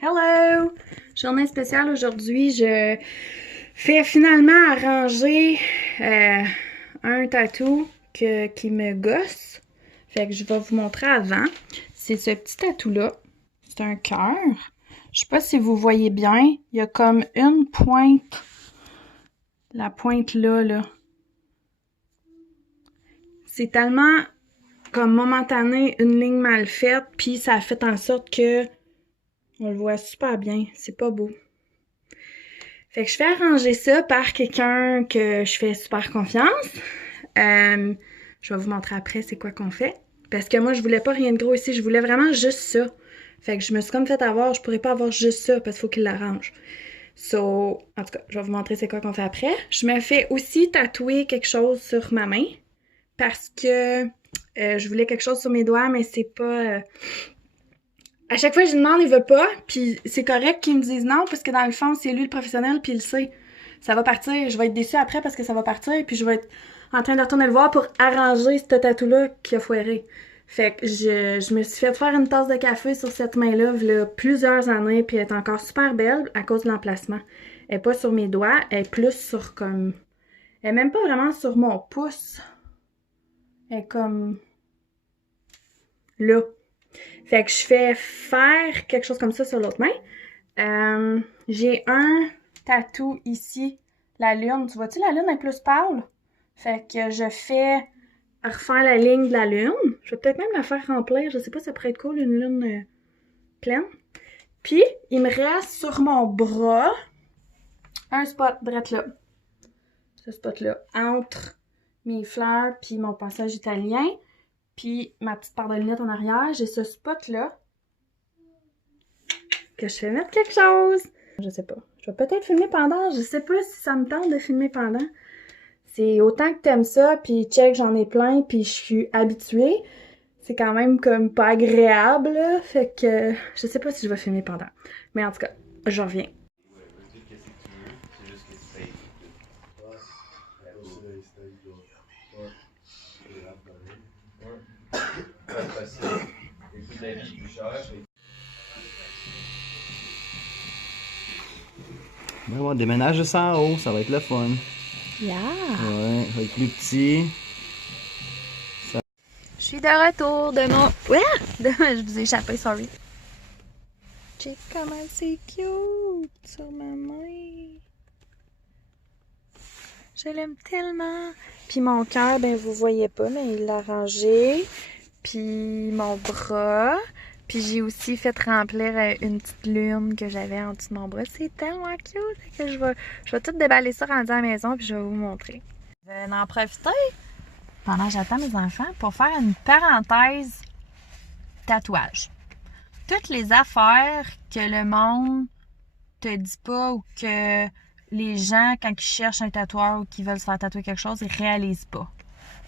Hello! Journée spéciale aujourd'hui. Je fais finalement arranger un tatou qui me gosse. Fait que je vais vous montrer avant. C'est ce petit tatou-là. C'est un cœur. Je sais pas si vous voyez bien. Il y a comme une pointe. La pointe là. C'est tellement comme momentané, une ligne mal faite, puis ça a fait en sorte que on le voit super bien. C'est pas beau. Fait que je fais arranger ça par quelqu'un que je fais super confiance. Je vais vous montrer après c'est quoi qu'on fait. Parce que moi, je voulais pas rien de gros ici. Je voulais vraiment juste ça. Fait que je me suis comme fait avoir. Je pourrais pas avoir juste ça parce qu'il faut qu'il l'arrange. So, en tout cas, je vais vous montrer c'est quoi qu'on fait après. Je me fais aussi tatouer quelque chose sur ma main. Parce que je voulais quelque chose sur mes doigts, mais c'est pas... À chaque fois que je lui demande, il veut pas, puis c'est correct qu'il me dise non, parce que dans le fond, c'est lui le professionnel, puis il le sait. Ça va partir, je vais être déçue après parce que ça va partir, puis je vais être en train de retourner le voir pour arranger ce tatou-là qui a foiré. Fait que je me suis fait faire une tasse de café sur cette main-là, là, plusieurs années, puis elle est encore super belle à cause de l'emplacement. Elle est pas sur mes doigts, elle est plus sur comme... Elle est même pas vraiment sur mon pouce. Elle est comme... là. Fait que je fais faire quelque chose comme ça sur l'autre main. J'ai un tatou ici, la lune. Tu vois-tu, la lune est plus pâle? Fait que je fais refaire la ligne de la lune. Je vais peut-être même la faire remplir. Je sais pas, ça pourrait être cool, une lune pleine. Puis, il me reste sur mon bras un spot direct là. Ce spot-là, entre mes fleurs puis mon passage italien. Puis ma petite paire de lunettes en arrière, j'ai ce spot-là que je fais mettre quelque chose. Je sais pas. Je vais peut-être filmer pendant. Je sais pas si ça me tente de filmer pendant. C'est autant que t'aimes ça, puis check, j'en ai plein, puis je suis habituée. C'est quand même comme pas agréable, là. Fait que je sais pas si je vais filmer pendant. Mais en tout cas, je reviens. Ben, on déménage de ça en haut, ça va être le fun. Yeah! Ouais, ça va être plus petit. Je suis de retour de mon... Ouais! Je vous ai échappé, sorry. Check comment c'est cute sur ma main. Je l'aime tellement. Puis mon cœur, ben vous voyez pas, mais il l'a rangé. Puis mon bras. Puis j'ai aussi fait remplir une petite lune que j'avais en dessous de mon bras. C'est tellement cute que je vais tout déballer ça rendu à la maison puis je vais vous montrer. Je vais en profiter pendant que j'attends mes enfants pour faire une parenthèse tatouage. Toutes les affaires que le monde te dit pas ou que les gens, quand ils cherchent un tatoueur ou qu'ils veulent se faire tatouer quelque chose, ils réalisent pas.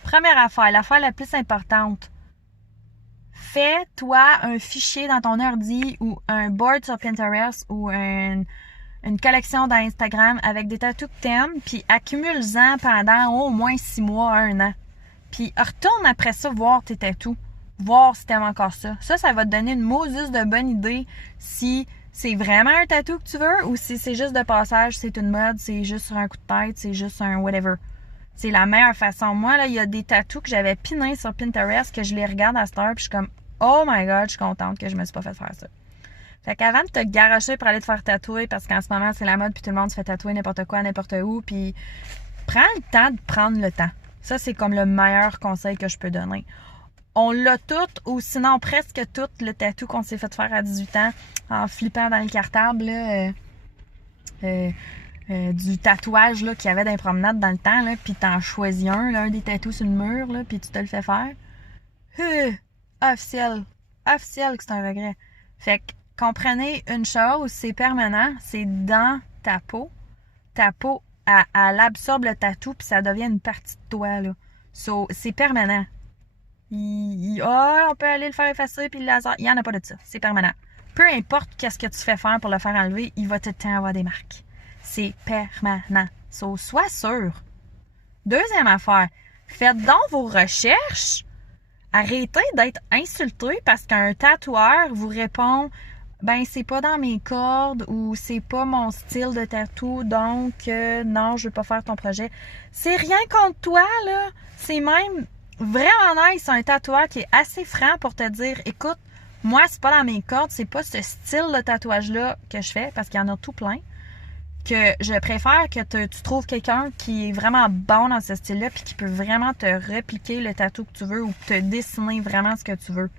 Première affaire, l'affaire la plus importante. Fais-toi un fichier dans ton ordi ou un board sur Pinterest ou une collection dans Instagram avec des tatous que t'aimes, puis accumule-en pendant au moins 6 mois, 1 an. Puis retourne après ça voir tes tatous. Voir si t'aimes encore ça. Ça va te donner une mouseuse de bonne idée si c'est vraiment un tatou que tu veux ou si c'est juste de passage, c'est une mode, c'est juste sur un coup de tête, c'est juste un whatever. C'est la meilleure façon. Moi, là, il y a des tatous que j'avais pinés sur Pinterest que je les regarde à cette heure puis je suis comme oh my god, je suis contente que je me suis pas fait faire ça. Fait qu'avant de te garocher pour aller te faire tatouer, parce qu'en ce moment, c'est la mode puis tout le monde se fait tatouer n'importe quoi, n'importe où, puis prends le temps de prendre le temps. Ça, c'est comme le meilleur conseil que je peux donner. On l'a tout, ou sinon presque tout, le tatou qu'on s'est fait faire à 18 ans en flippant dans le cartable, là, du tatouage là, qu'il y avait dans les promenades dans le temps, là, puis t'en choisis un des tatous sur le mur, là, puis tu te le fais faire. Officiel que c'est un regret. Fait que comprenez une chose, c'est permanent, c'est dans ta peau. Ta peau, elle absorbe le tatou, puis ça devient une partie de toi, là. So, c'est permanent. On peut aller le faire effacer, puis le laser. Il n'y en a pas de ça. C'est permanent. Peu importe qu'est-ce que tu fais faire pour le faire enlever, il va tout le temps avoir des marques. C'est permanent. So, sois sûr. Deuxième affaire, faites donc vos recherches. Arrêtez d'être insulté parce qu'un tatoueur vous répond ben c'est pas dans mes cordes ou c'est pas mon style de tatou, donc non, je veux pas faire ton projet. C'est rien contre toi, là. C'est même vraiment nice, un tatoueur qui est assez franc pour te dire, écoute, moi, c'est pas dans mes cordes, c'est pas ce style de tatouage-là que je fais, parce qu'il y en a tout plein, que je préfère que tu trouves quelqu'un qui est vraiment bon dans ce style-là puis qui peut vraiment te répliquer le tatou que tu veux ou te dessiner vraiment ce que tu veux.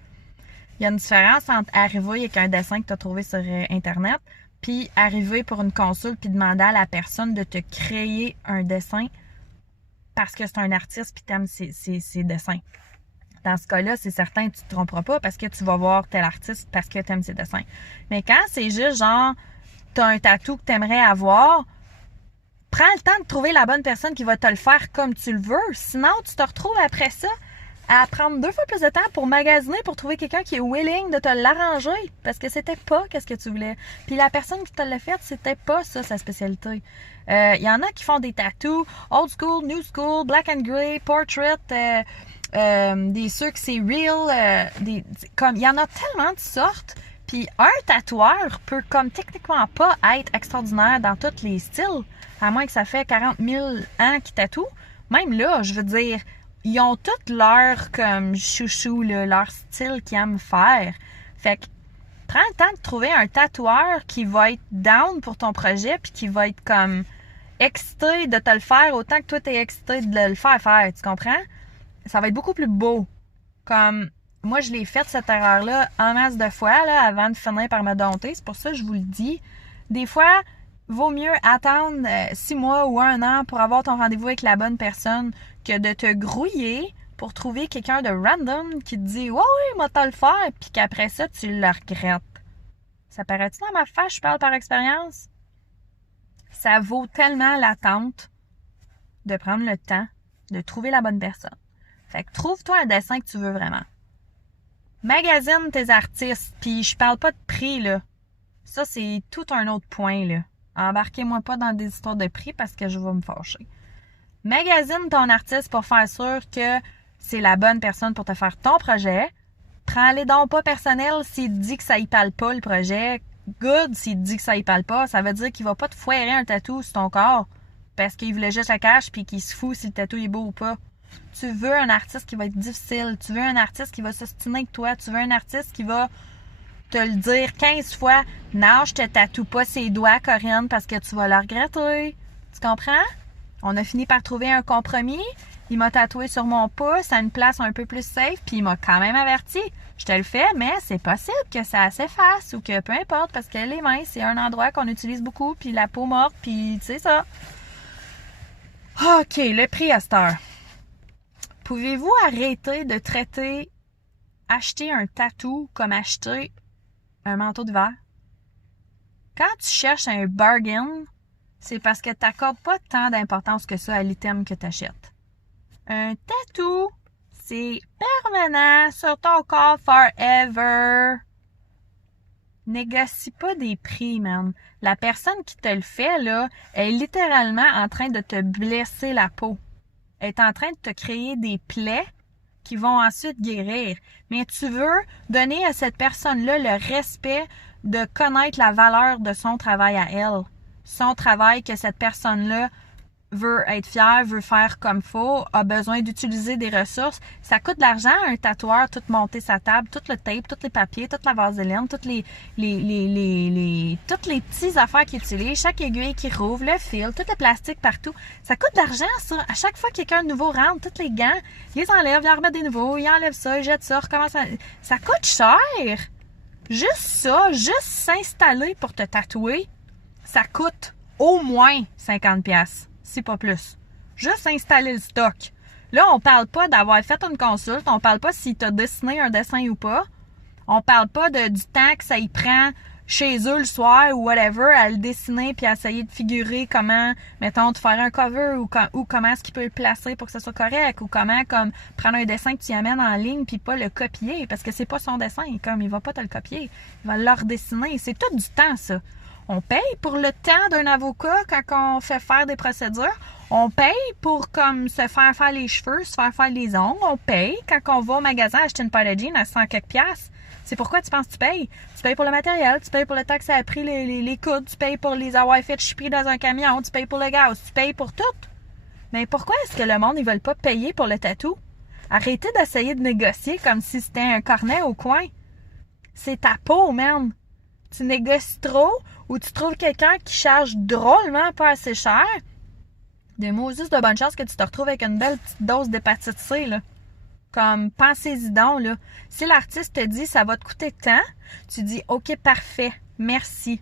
Il y a une différence entre arriver avec un dessin que tu as trouvé sur Internet puis arriver pour une consulte puis demander à la personne de te créer un dessin parce que c'est un artiste puis t'aimes ses dessins. Dans ce cas-là, c'est certain que tu te tromperas pas parce que tu vas voir tel artiste parce que t'aimes ses dessins. Mais quand c'est juste genre t'as un tatou que t'aimerais avoir, prends le temps de trouver la bonne personne qui va te le faire comme tu le veux. Sinon, tu te retrouves après ça à prendre 2 fois plus de temps pour magasiner, pour trouver quelqu'un qui est willing de te l'arranger parce que c'était pas qu'est-ce que tu voulais. Puis la personne qui te l'a fait, c'était pas ça sa spécialité. Il y en a qui font des tattoos old school, new school, black and gray, portrait, des ceux que c'est real, comme il y en a tellement de sortes. Puis un tatoueur peut comme techniquement pas être extraordinaire dans tous les styles, à moins que ça fait 40 000 ans qu'ils tatouent. Même là, je veux dire, ils ont tous leur comme chouchou, là, leur style qu'ils aiment faire. Fait que prends le temps de trouver un tatoueur qui va être down pour ton projet puis qui va être comme excité de te le faire autant que toi t'es excité de le faire, tu comprends? Ça va être beaucoup plus beau. Comme moi, je l'ai fait cette erreur-là en masse de fois là, avant de finir par me dompter. C'est pour ça que je vous le dis. Des fois, vaut mieux attendre 6 mois ou 1 an pour avoir ton rendez-vous avec la bonne personne que de te grouiller pour trouver quelqu'un de random qui te dit « Ouais, oui, moi, t'as le faire » puis qu'après ça, tu le regrettes. Ça paraît-tu dans ma face, je parle par expérience? Ça vaut tellement l'attente de prendre le temps de trouver la bonne personne. Fait que trouve-toi un dessin que tu veux vraiment. Magasine tes artistes, puis je parle pas de prix, là. Ça, c'est tout un autre point, là. Embarquez-moi pas dans des histoires de prix parce que je vais me fâcher. Magasine ton artiste pour faire sûr que c'est la bonne personne pour te faire ton projet. Prends-les donc pas personnels s'il te dit que ça y parle pas, le projet. Good s'il te dit que ça y parle pas. Ça veut dire qu'il va pas te foirer un tatou sur ton corps parce qu'il voulait juste la cache puis qu'il se fout si le tatou est beau ou pas. Tu veux un artiste qui va être difficile. Tu veux un artiste qui va s'ostiner avec toi. Tu veux un artiste qui va te le dire 15 fois. Non, je te tatoue pas ses doigts, Corinne, parce que tu vas le regretter. Tu comprends? On a fini par trouver un compromis. Il m'a tatoué sur mon pouce à une place un peu plus safe, puis il m'a quand même averti. Je te le fais, mais c'est possible que ça s'efface ou que peu importe, parce que les mains, c'est un endroit qu'on utilise beaucoup, puis la peau morte, puis tu sais ça. OK, le prix à cette heure. Pouvez-vous arrêter de acheter un tatou comme acheter un manteau d'hiver? Quand tu cherches un bargain, c'est parce que tu n'accordes pas tant d'importance que ça à l'item que tu achètes. Un tatou, c'est permanent sur ton corps forever. Négocie pas des prix, man. La personne qui te le fait, là, est littéralement en train de te blesser la peau. Elle est en train de te créer des plaies qui vont ensuite guérir. Mais tu veux donner à cette personne-là le respect de connaître la valeur de son travail à elle. Son travail que cette personne-là veut être fière, veut faire comme faut, a besoin d'utiliser des ressources. Ça coûte de l'argent, un tatoueur, tout monter sa table, tout le tape, tous les papiers, toute la vaseline, toutes les petites affaires qu'il utilise, chaque aiguille qui rouvre, le fil, tout le plastique partout. Ça coûte de l'argent, ça. À chaque fois que quelqu'un de nouveau rentre, tous les gants, ils les enlèvent, ils en remettent des nouveaux, ils enlèvent ça, ils jettent ça, recommence à... Ça coûte cher! Juste ça, juste s'installer pour te tatouer, ça coûte au moins 50$. Si pas plus. Juste installer le stock. Là, on parle pas d'avoir fait une consulte, on parle pas si tu as dessiné un dessin ou pas. On parle pas du temps que ça y prend chez eux le soir ou whatever à le dessiner puis à essayer de figurer comment, mettons, de faire un cover ou comment est-ce qu'il peut le placer pour que ce soit correct ou comment, comme, prendre un dessin que tu amènes en ligne puis pas le copier parce que c'est pas son dessin, comme, il va pas te le copier. Il va le redessiner. C'est tout du temps, ça. On paye pour le temps d'un avocat quand on fait faire des procédures. On paye pour comme se faire les cheveux, se faire les ongles. On paye quand on va au magasin acheter une paire de jeans à 100 quelques piastres. C'est pourquoi tu penses que tu payes. Tu payes pour le matériel, tu payes pour le temps que ça a pris les coudes, tu payes pour les avoir fait chipper dans un camion, tu payes pour le gaz, tu payes pour tout. Mais pourquoi est-ce que le monde, ils veulent pas payer pour le tatou? Arrêtez d'essayer de négocier comme si c'était un cornet au coin. C'est ta peau, man. Tu négocies trop ou tu trouves quelqu'un qui charge drôlement pas assez cher. Des mots juste de bonne chance que tu te retrouves avec une belle petite dose d'hépatite C, là. Comme, pensez-y donc, là. Si l'artiste te dit ça va te coûter tant, tu dis OK, parfait, merci.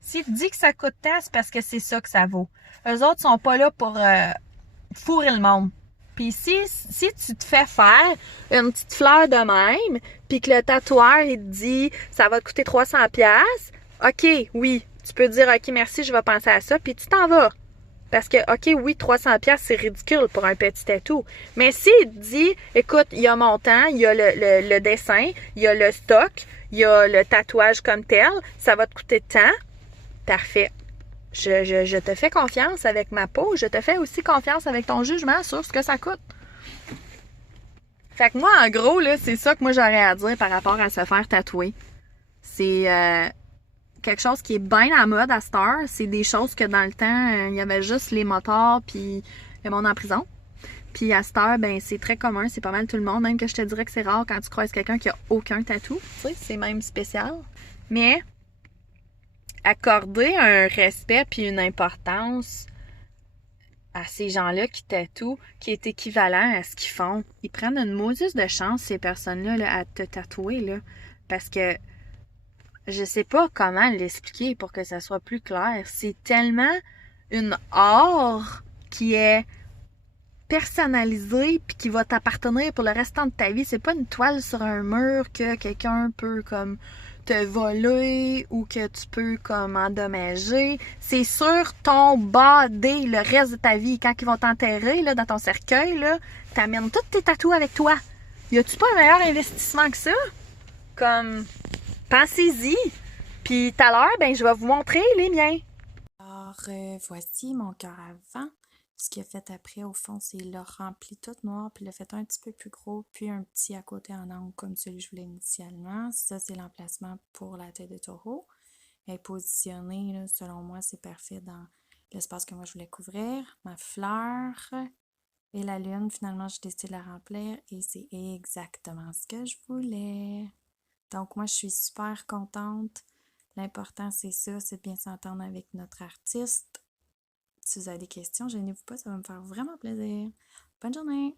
S'il te dit que ça coûte tant, c'est parce que c'est ça que ça vaut. Eux autres sont pas là pour fourrer le monde. Puis si tu te fais faire une petite fleur de même, puis que le tatoueur, il te dit ça va te coûter 300$, OK, oui, tu peux dire OK, merci, je vais penser à ça, puis tu t'en vas. Parce que, OK, oui, 300$, c'est ridicule pour un petit tatou. Mais s'il te dit, écoute, il y a mon temps, il y a le dessin, il y a le stock, il y a le tatouage comme tel, ça va te coûter tant, parfait. Je te fais confiance avec ma peau, je te fais aussi confiance avec ton jugement sur ce que ça coûte. Fait que moi, en gros, là, c'est ça que moi j'aurais à dire par rapport à se faire tatouer. C'est quelque chose qui est bien à mode à cette heure. C'est des choses que dans le temps, il y avait juste les motards puis le monde en prison. Puis à cette heure, ben c'est très commun, c'est pas mal tout le monde. Même que je te dirais que c'est rare quand tu croises quelqu'un qui a aucun tatou. Tu sais, c'est même spécial. Mais accorder un respect puis une importance à ces gens-là qui tatouent, qui est équivalent à ce qu'ils font. Ils prennent une maudite de chance, ces personnes-là, là, à te tatouer, là. Parce que je sais pas comment l'expliquer pour que ça soit plus clair. C'est tellement une art qui est personnalisée puis qui va t'appartenir pour le restant de ta vie. C'est pas une toile sur un mur que quelqu'un peut comme te voler ou que tu peux comme endommager. C'est sur ton body le reste de ta vie. Quand ils vont t'enterrer là, dans ton cercueil, là, t'amènes tous tes tatous avec toi. Y a-tu pas un meilleur investissement que ça? Comme, pensez-y. Puis tout à l'heure, ben, je vais vous montrer les miens. Alors, voici mon cœur avant. Ce qu'il a fait après, au fond, c'est il l'a rempli tout noir, puis il l'a fait un petit peu plus gros, puis un petit à côté en angle comme celui que je voulais initialement. Ça, c'est l'emplacement pour la tête de taureau. Elle est positionnée, là, selon moi, c'est parfait dans l'espace que moi je voulais couvrir. Ma fleur et la lune, finalement, j'ai décidé de la remplir et c'est exactement ce que je voulais. Donc, moi, je suis super contente. L'important, c'est ça, c'est de bien s'entendre avec notre artiste. Si vous avez des questions, gênez-vous pas, ça va me faire vraiment plaisir. Bonne journée!